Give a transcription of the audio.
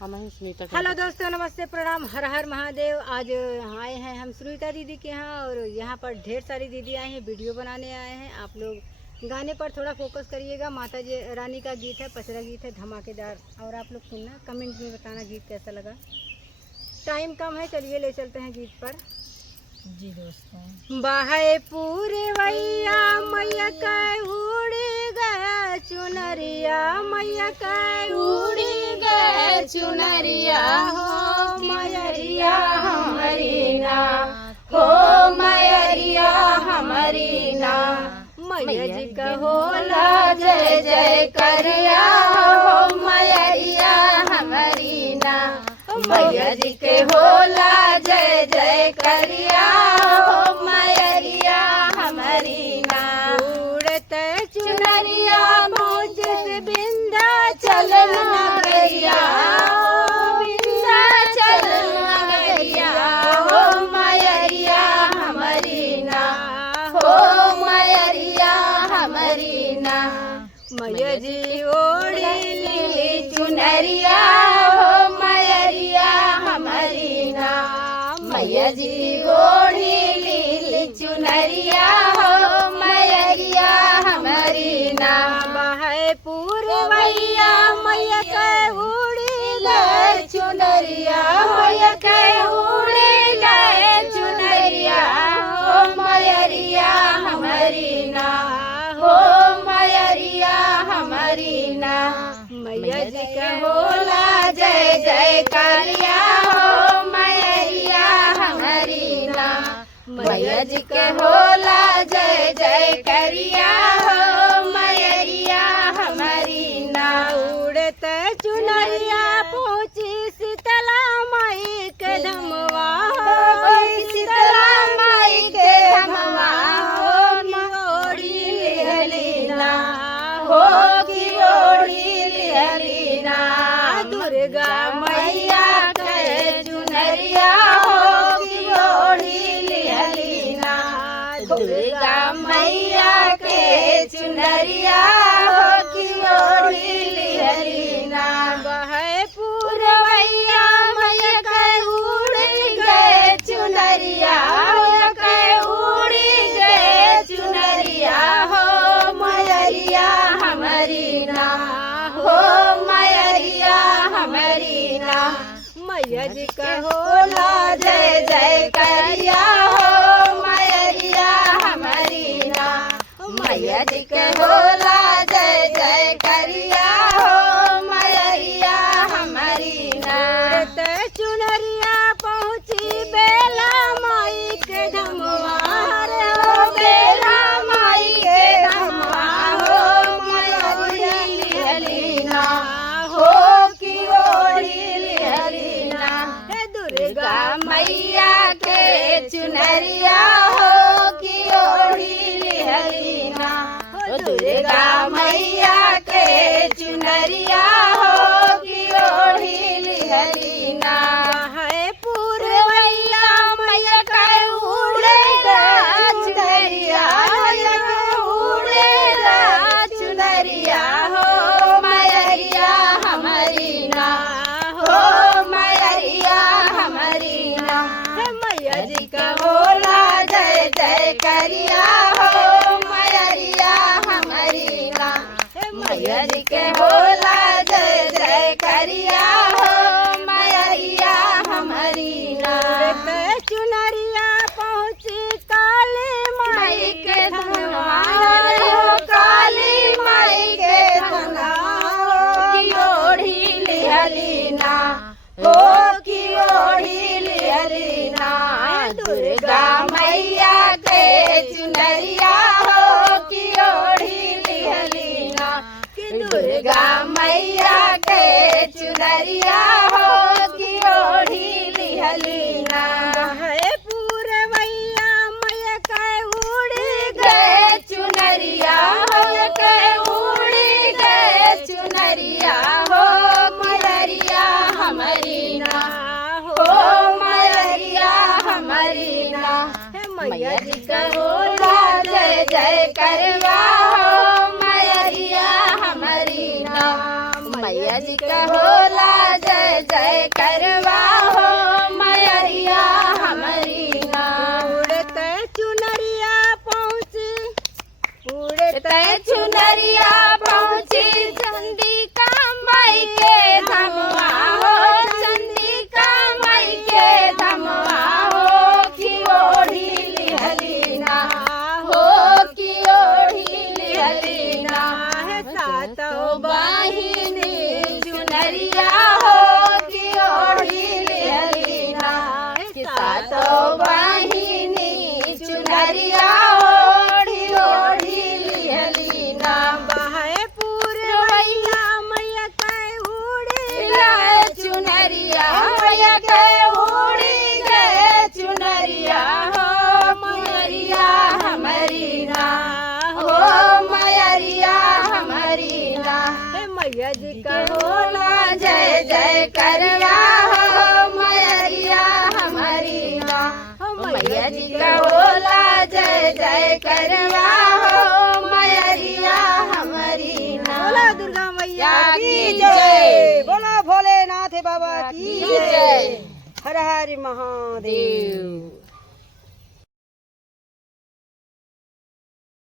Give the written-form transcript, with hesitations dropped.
Hello दोस्तों, नमस्ते, प्रणाम, हर हर महादेव। आज आए हैं हम सुनीता दीदी के यहाँ और यहाँ पर ढेर सारी दीदी आए हैं, वीडियो बनाने आए हैं। आप लोग गाने पर थोड़ा फोकस करिएगा। माता जी रानी का गीत है, पचरा गीत है, धमाकेदार। और आप लोग सुनना, कमेंट में बताना गीत कैसा लगा। टाइम कम है, चलिए ले चलते हैं गीत पर। जी दोस्तों, बाहे पूरे वैया मैया का उड़ी गया चुनरिया, मैया का उड़ी गया चुनरिया, हो मयरिया हमारी ना, हो मयरिया हमारी ना। मैया जी का होला जय जय करिया, हो मयरिया हमारी ना। मैया जी के होला जय जय करिया, हो मयरिया हमारी ना। उड़त चुनरिया मुझ से बिंदा चलना गैया, बिंदा चलना गैया, हो मयरिया हमारी ना, हो मयरिया हमारी ना। मैया जी ओढ़ी ली चुनरिया, हो मयरिया हमारी ना। मैया जी ओढ़ी ली चुनरिया, हो मयरिया हमारी ना। बहे पूरवैया मैया के उड़ी गए चुनरिया, मैया के उड़ी गए चुनरिया, हो मयरिया हमारी ना, हो मयरिया हमारी ना। मैया जी के होला जय जय करिया, हो मयरिया हमारी ना। मैया जी के होला जय जय करिया, हो मयरिया हमारी ना। उड़त चुनरिया पहुँची शीतला माई के धमवा, शीतला माई के धमवा, हो ओढ़ी लिहलीना, हो की ओढ़ी लिहलीना। दुर्गा मैया के चुनरिया, हो की ओढ़ी लिहलीना। दुर्गा मैया के चुनरिया, हो की ओढ़ी लिहलीना। बहे पूरवैया मैया के उड़ी गए चुनरिया, मैया के उड़ी गए चुनरिया, हो मयरिया हमारी ना, हो मयरिया हमारी ना। मैया जी का होला जय जय करिया, हो मयरिया हमारी ना। मैया जी के होला जय जय करिया, हो मयरिया हमारी ना। उड़त चुनरिया पहुँची बेला माई के धमवा, रे हो बेला माई के धमवा, हो मयरिया लिहलीना, हो की ओढ़ी लिहलीना। हे दुर्गा मैया के चुनरिया, हो की ओढ़ी लिहलीना। हो दुर्गा मैया के चुनरिया, हो की ओढ़ी लिहलीना। है पूरवैया मैया के उड़ेला चुनरिया, मैया के उड़ेला चुनरिया, हो मयरिया हमारी ना, हो मयरिया हमारी ना। मैया जी का होला जय जय करिया, हो मयरिया हमारी ना। मैया जी के होला जय जय करिया, हो मयरिया हमारी ना। चुनरिया पहुँची काली माई के धनवा, हो काली माई के धनवा, की ओढ़ी लिहलीना, हो की ओढ़ी लिहलीना। दुर्गा मैया के चुनरिया, हो की ओढ़ी लिहलीना। दुर्गा मैया के चुनरिया, हो की ओढ़ी लिहलीना। है पूरवैया मैया के उड़ी गए चुनरिया, मैया के उड़ी गए चुनरिया, हो मयरिया हमारी ना, हो मयरिया हमारी ना। मैया जी का होला जय जय करवा, हो मयरिया हमारी ना। मैया जी का होला जय जय चुनरिया पहुँची चंडिका माई के धमवा हो, चंडिका माई के धमवा हो, की ओढ़ी लिहलीना हो, की ओढ़ी लिहलीना। सातों बहिनी चुनरिया हो, की ओढ़ी लिहलीना, सातों बहिनी चुनरिया ओढ़ी ओढ़ी लिहलीना। बहे पूरवैया मैया के उड़ी चुनरिया मैया के उड़ी गए चुनरिया हो, मयरिया हमारी ना हो, मयरिया हमारी ना। मैया जी का होला जय जय करवा हो, मयरिया हमारी ना। मैया जी का होला जय जय करवा हो, मयरिया हमारी ना। बोला दुर्गा मैया की की जय। जय, बोला भोलेनाथ बाबा की जय। जय। हर हर महादेव।